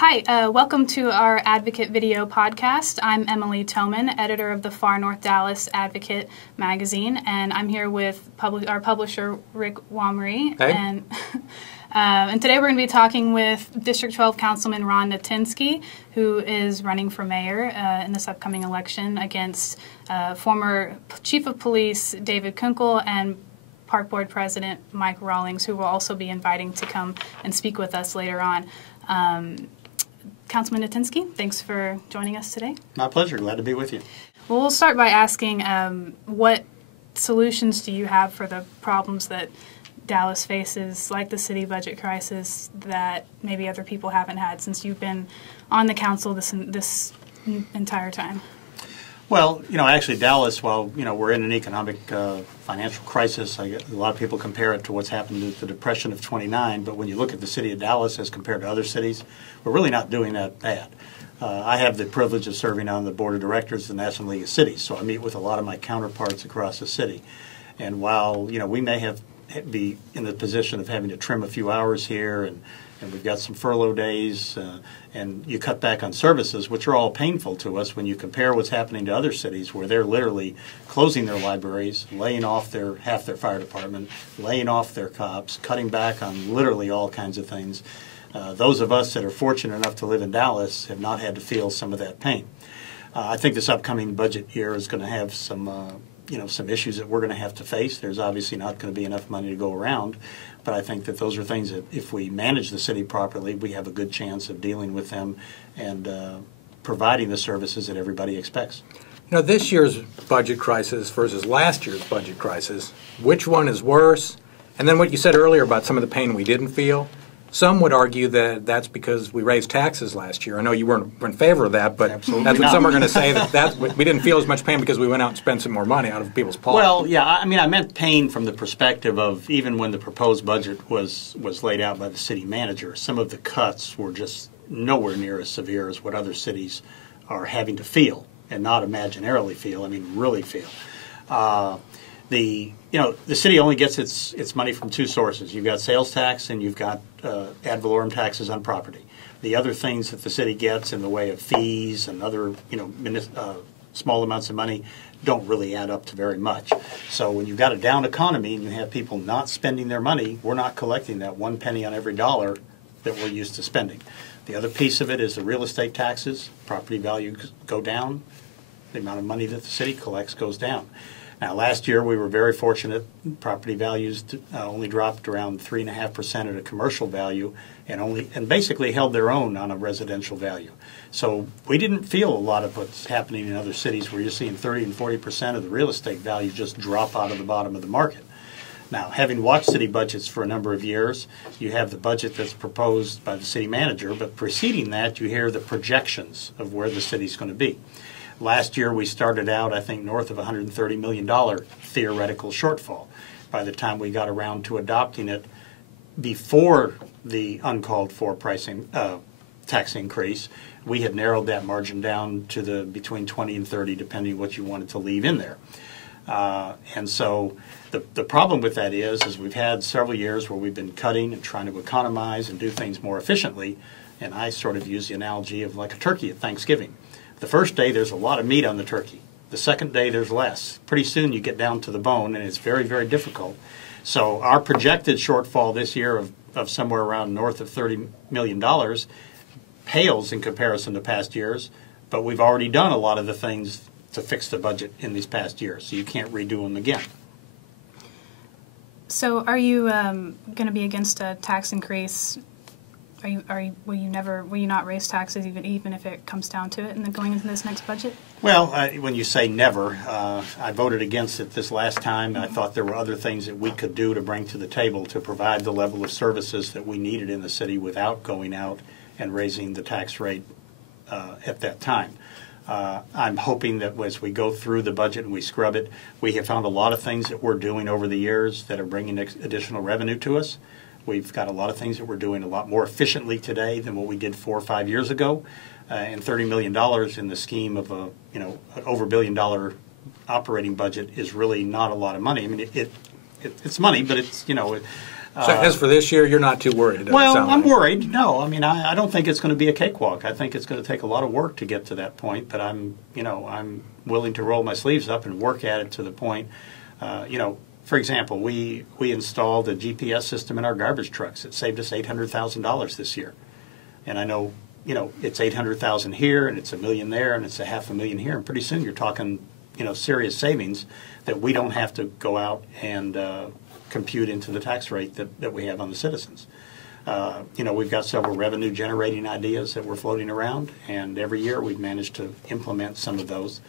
Hi, welcome to our Advocate video podcast. I'm Emily Toman, editor of the Far North Dallas Advocate magazine, and I'm here with our publisher, Rick Wamre. Hey. And today we're going to be talking with District 12 Councilman Ron Natinsky, who is running for mayor in this upcoming election against former Chief of Police David Kunkel and Park Board President Mike Rawlings, who we'll also be inviting to come and speak with us later on. Councilman Natinsky, thanks for joining us today. My pleasure. Glad to be with you. Well, we'll start by asking what solutions do you have for the problems that Dallas faces, like the city budget crisis, that maybe other people haven't had since you've been on the council this entire time? Well, actually Dallas, while, we're in an economic financial crisis, a lot of people compare it to what's happened to the Depression of '29, but when you look at the city of Dallas as compared to other cities, we're really not doing that bad. I have the privilege of serving on the board of directors of the National League of Cities, so I meet with a lot of my counterparts across the city. And while, we may be in the position of having to trim a few hours here, and we've got some furlough days, and you cut back on services, which are all painful to us when you compare what's happening to other cities where they're literally closing their libraries, laying off half their fire department, laying off their cops, cutting back on literally all kinds of things. Those of us that are fortunate enough to live in Dallas have not had to feel some of that pain. I think this upcoming budget year is going to have some issues that we're going to have to face. There's obviously not going to be enough money to go around, but I think that those are things that if we manage the city properly, we have a good chance of dealing with them and providing the services that everybody expects. This year's budget crisis versus last year's budget crisis, which one is worse? And then what you said earlier about some of the pain we didn't feel. Some would argue that that's because we raised taxes last year. I know you weren't in favor of that, but Absolutely that's what not. some are going to say, that we didn't feel as much pain because we went out and spent some more money out of people's pockets. Well, yeah, I meant pain from the perspective of even when the proposed budget was laid out by the city manager, some of the cuts were just nowhere near as severe as what other cities are having to feel, and not imaginarily feel, really feel. The city only gets its money from two sources. You've got sales tax and you've got ad valorem taxes on property. The other things that the city gets in the way of fees and other small amounts of money don't really add up to very much. So when you've got a down economy and you have people not spending their money, we're not collecting that 1 penny on every dollar that we're used to spending. The other piece of it is the real estate taxes. Property values go down. The amount of money that the city collects goes down. Now, last year we were very fortunate. Property values only dropped around 3.5% at a commercial value, and basically held their own on a residential value. So we didn't feel a lot of what's happening in other cities where you're seeing 30 and 40% of the real estate value just drop out of the bottom of the market. Now, having watched city budgets for a number of years, you have the budget that's proposed by the city manager, but preceding that, you hear the projections of where the city's going to be. Last year, we started out, I think, north of $130 million theoretical shortfall. By the time we got around to adopting it before the uncalled for tax increase, we had narrowed that margin down to between 20 and 30, depending what you wanted to leave in there. And so the problem with that is we've had several years where we've been cutting and trying to economize and do things more efficiently. And I sort of use the analogy of like a turkey at Thanksgiving. The first day, there's a lot of meat on the turkey. The second day, there's less. Pretty soon, you get down to the bone, and it's very, very difficult. So our projected shortfall this year of somewhere around north of $30 million pales in comparison to past years, but we've already done a lot of the things to fix the budget in these past years, so you can't redo them again. So are you going to be against a tax increase? Will you not raise taxes even if it comes down to it and then going into this next budget? Well, when you say never, I voted against it this last time. I thought there were other things that we could do to bring to the table to provide the level of services that we needed in the city without going out and raising the tax rate at that time. I'm hoping that as we go through the budget and we scrub it, we have found a lot of things that we're doing over the years that are bringing additional revenue to us. We've got a lot of things that we're doing a lot more efficiently today than what we did 4 or 5 years ago, and $30 million in the scheme of an over $1 billion operating budget is really not a lot of money. I mean, it's money, but it's So as for this year, you're not too worried? It doesn't Well, sound I'm like. worried. No, I mean, I don't think it's going to be a cakewalk. I think it's going to take a lot of work to get to that point, but I'm willing to roll my sleeves up and work at it to the point, for example, we installed a GPS system in our garbage trucks. It saved us $800,000 this year. And I know, it's $800,000 here, and it's $1 million there, and it's $500,000 here, and pretty soon you're talking, serious savings that we don't have to go out and compute into the tax rate that we have on the citizens. We've got several revenue generating ideas that we're floating around, and every year we've managed to implement some of those.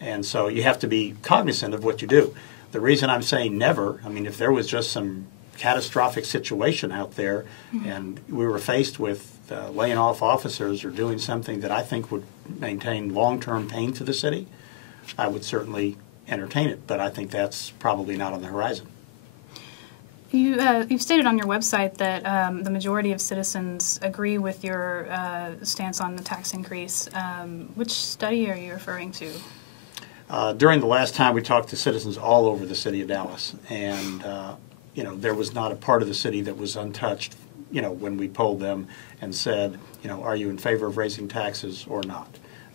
And so you have to be cognizant of what you do. The reason I'm saying never, I mean, if there was just some catastrophic situation out there and we were faced with laying off officers or doing something that I think would maintain long-term pain to the city, I would certainly entertain it, but I think that's probably not on the horizon. You've stated on your website that the majority of citizens agree with your stance on the tax increase. Which study are you referring to? During the last time we talked to citizens all over the city of Dallas, and there was not a part of the city that was untouched, when we polled them and said, are you in favor of raising taxes or not?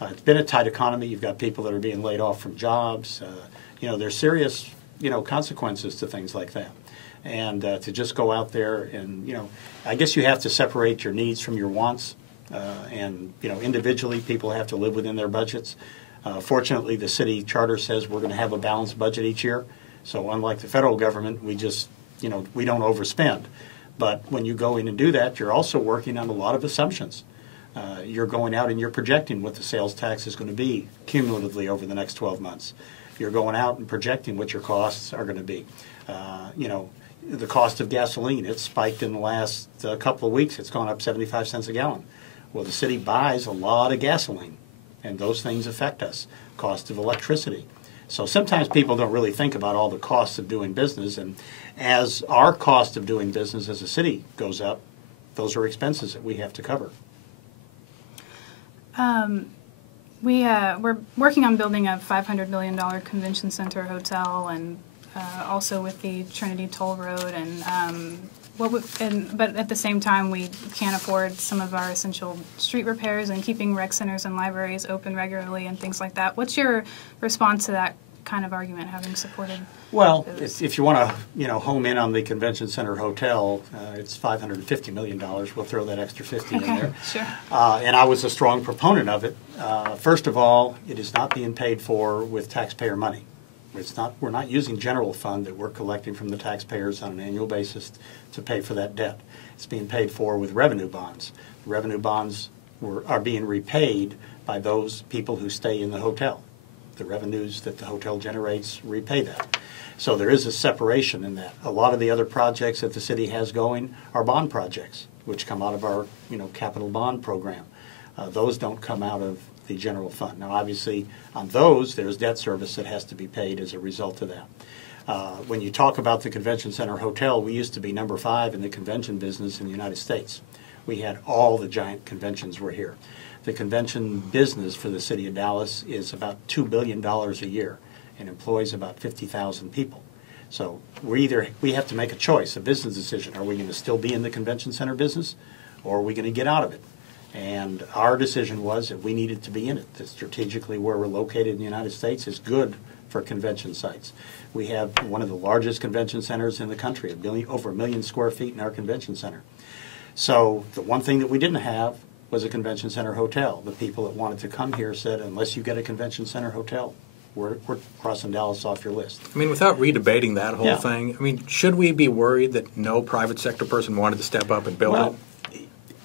It's been a tight economy. You've got people that are being laid off from jobs. There's serious, consequences to things like that. And to just go out there and, I guess you have to separate your needs from your wants. And, individually, people have to live within their budgets. Fortunately, the city charter says we're going to have a balanced budget each year. So unlike the federal government, we just, we don't overspend. But when you go in and do that, you're also working on a lot of assumptions. You're going out and you're projecting what the sales tax is going to be cumulatively over the next 12 months. You're going out and projecting what your costs are going to be. The cost of gasoline, it's spiked in the last couple of weeks. It's gone up 75 cents a gallon. Well, the city buys a lot of gasoline, and those things affect us. Cost of electricity. So sometimes people don't really think about all the costs of doing business, and as our cost of doing business as a city goes up, those are expenses that we have to cover. We're working on building a $500 million convention center hotel, and also with the Trinity Toll Road, and but at the same time we can't afford some of our essential street repairs and keeping rec centers and libraries open regularly and things like that. What's your response to that kind of argument, having supported? Well, if you want to, home in on the convention center hotel, it's $550 million. We'll throw that extra 50 in there. Sure. And I was a strong proponent of it. First of all, it is not being paid for with taxpayer money. We're not using general fund that we're collecting from the taxpayers on an annual basis to pay for that debt. It's being paid for with revenue bonds. The revenue bonds are being repaid by those people who stay in the hotel. The revenues that the hotel generates repay that. So there is a separation in that. A lot of the other projects that the city has going are bond projects, which come out of our capital bond program. Those don't come out of the general fund. Now, obviously, on those, there's debt service that has to be paid as a result of that. When you talk about the convention center hotel, we used to be number 5 in the convention business in the United States. We had all the giant conventions were here. The convention business for the city of Dallas is about $2 billion a year and employs about 50,000 people. So we have to make a choice, a business decision. Are we going to still be in the convention center business, or are we going to get out of it? And our decision was that we needed to be in it, that strategically where we're located in the United States is good for convention sites. We have one of the largest convention centers in the country, over 1 million square feet in our convention center. So the one thing that we didn't have was a convention center hotel. The people that wanted to come here said, unless you get a convention center hotel, we're crossing Dallas off your list. I mean, without redebating that whole thing, I mean, should we be worried that no private sector person wanted to step up and build it?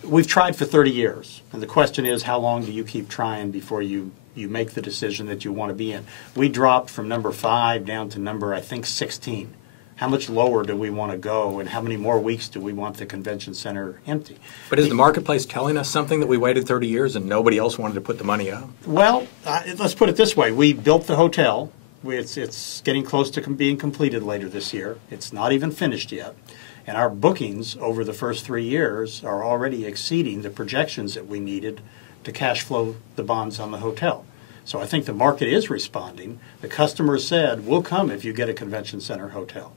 We've tried for 30 years, and the question is, how long do you keep trying before you make the decision that you want to be in? We dropped from number 5 down to number, I think, 16. How much lower do we want to go, and how many more weeks do we want the convention center empty? But is the marketplace telling us something that we waited 30 years and nobody else wanted to put the money up? Well, let's put it this way. We built the hotel. It's getting close to being completed later this year. It's not even finished yet. And our bookings over the first 3 years are already exceeding the projections that we needed to cash flow the bonds on the hotel. So I think the market is responding. The customer said, we'll come if you get a convention center hotel.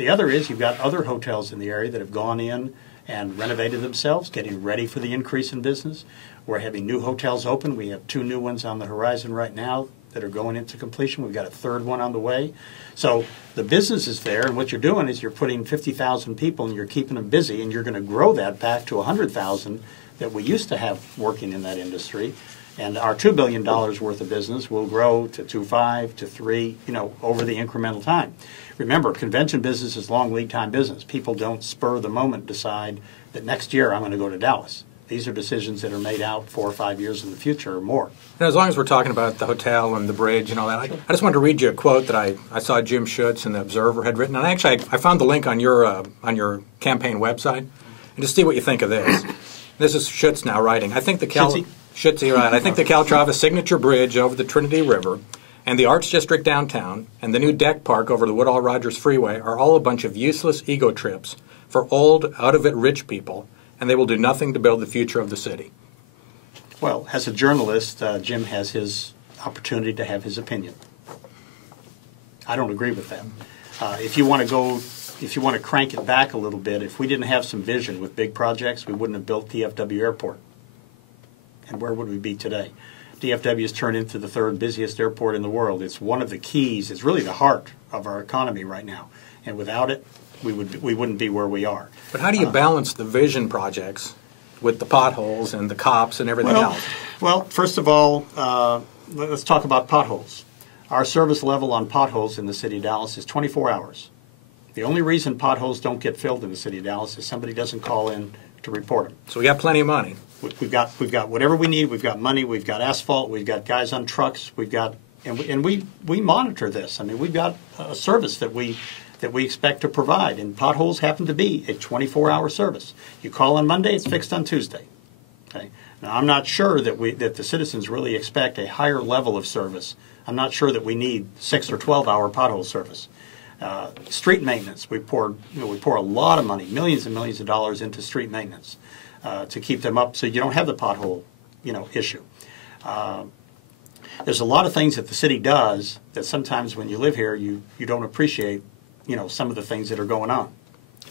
The other is you've got other hotels in the area that have gone in and renovated themselves, getting ready for the increase in business. We're having new hotels open. We have 2 new ones on the horizon right now that are going into completion. We've got a 3rd one on the way. So the business is there, and what you're doing is you're putting 50,000 people and you're keeping them busy, and you're going to grow that back to 100,000 that we used to have working in that industry. And our $2 billion worth of business will grow to 2.5 to 3, over the incremental time. Remember, convention business is long lead time business. People don't spur of the moment decide that next year I'm going to go to Dallas. These are decisions that are made out 4 or 5 years in the future or more. And as long as we're talking about the hotel and the bridge and all that, I just wanted to read you a quote that I saw Jim Schutze in the Observer had written. And I found the link on your campaign website, and just see what you think of this. This is Schutze now writing. I think the Schutze, right? I think the Caltrava signature bridge over the Trinity River and the Arts District downtown and the new deck park over the Woodall Rogers Freeway are all a bunch of useless ego trips for old, out-of-it rich people, and they will do nothing to build the future of the city. Well, as a journalist, Jim has his opportunity to have his opinion. I don't agree with that. If you want to crank it back a little bit, if we didn't have some vision with big projects, we wouldn't have built DFW Airport. And where would we be today? DFW has turned into the 3rd busiest airport in the world. It's one of the keys. It's really the heart of our economy right now. And without it, we wouldn't be where we are. But how do you balance the vision projects with the potholes and the cops and everything else? Well, first of all, let's talk about potholes. Our service level on potholes in the city of Dallas is 24 hours. The only reason potholes don't get filled in the city of Dallas is somebody doesn't call in to report them. So we got plenty of money. We've got whatever we need. We've got money. We've got asphalt. We've got guys on trucks. And we monitor this. I mean, we've got a service that we expect to provide, and potholes happen to be a 24-hour service. You call on Monday, it's fixed on Tuesday. Okay. Now, I'm not sure that the citizens really expect a higher level of service. I'm not sure that we need 6 or 12-hour pothole service. Street maintenance, we pour a lot of money, millions and millions of dollars into street maintenance to keep them up so you don't have the pothole, issue. There's a lot of things that the city does that sometimes when you live here you don't appreciate, some of the things that are going on.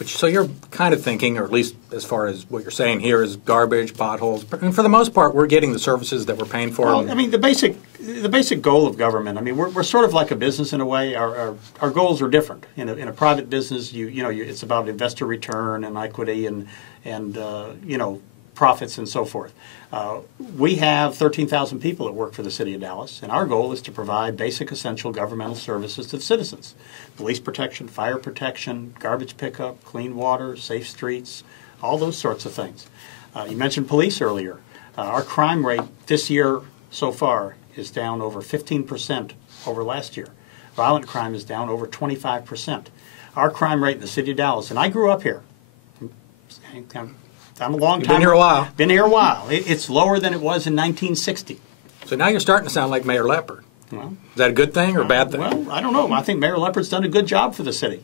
So you're kind of thinking, or at least as far as what you're saying here, is garbage, potholes, and for the most part, we're getting the services that we're paying for. Well, I mean, the basic goal of government. I mean, we're sort of like a business in a way. Our goals are different. In a private business, it's about investor return and equity and profits and so forth. We have 13,000 people that work for the city of Dallas, and our goal is to provide basic essential governmental services to the citizens. Police protection, fire protection, garbage pickup, clean water, safe streets, all those sorts of things. You mentioned police earlier. Our crime rate this year so far is down over 15% over last year. Violent crime is down over 25%. Our crime rate in the city of Dallas, and I grew up here. I'm a long time. Been here a while. Been here a while. It's lower than it was in 1960. So now you're starting to sound like Mayor Leopard. Well, is that a good thing or a bad thing? Well, I don't know. I think Mayor Leopard's done a good job for the city.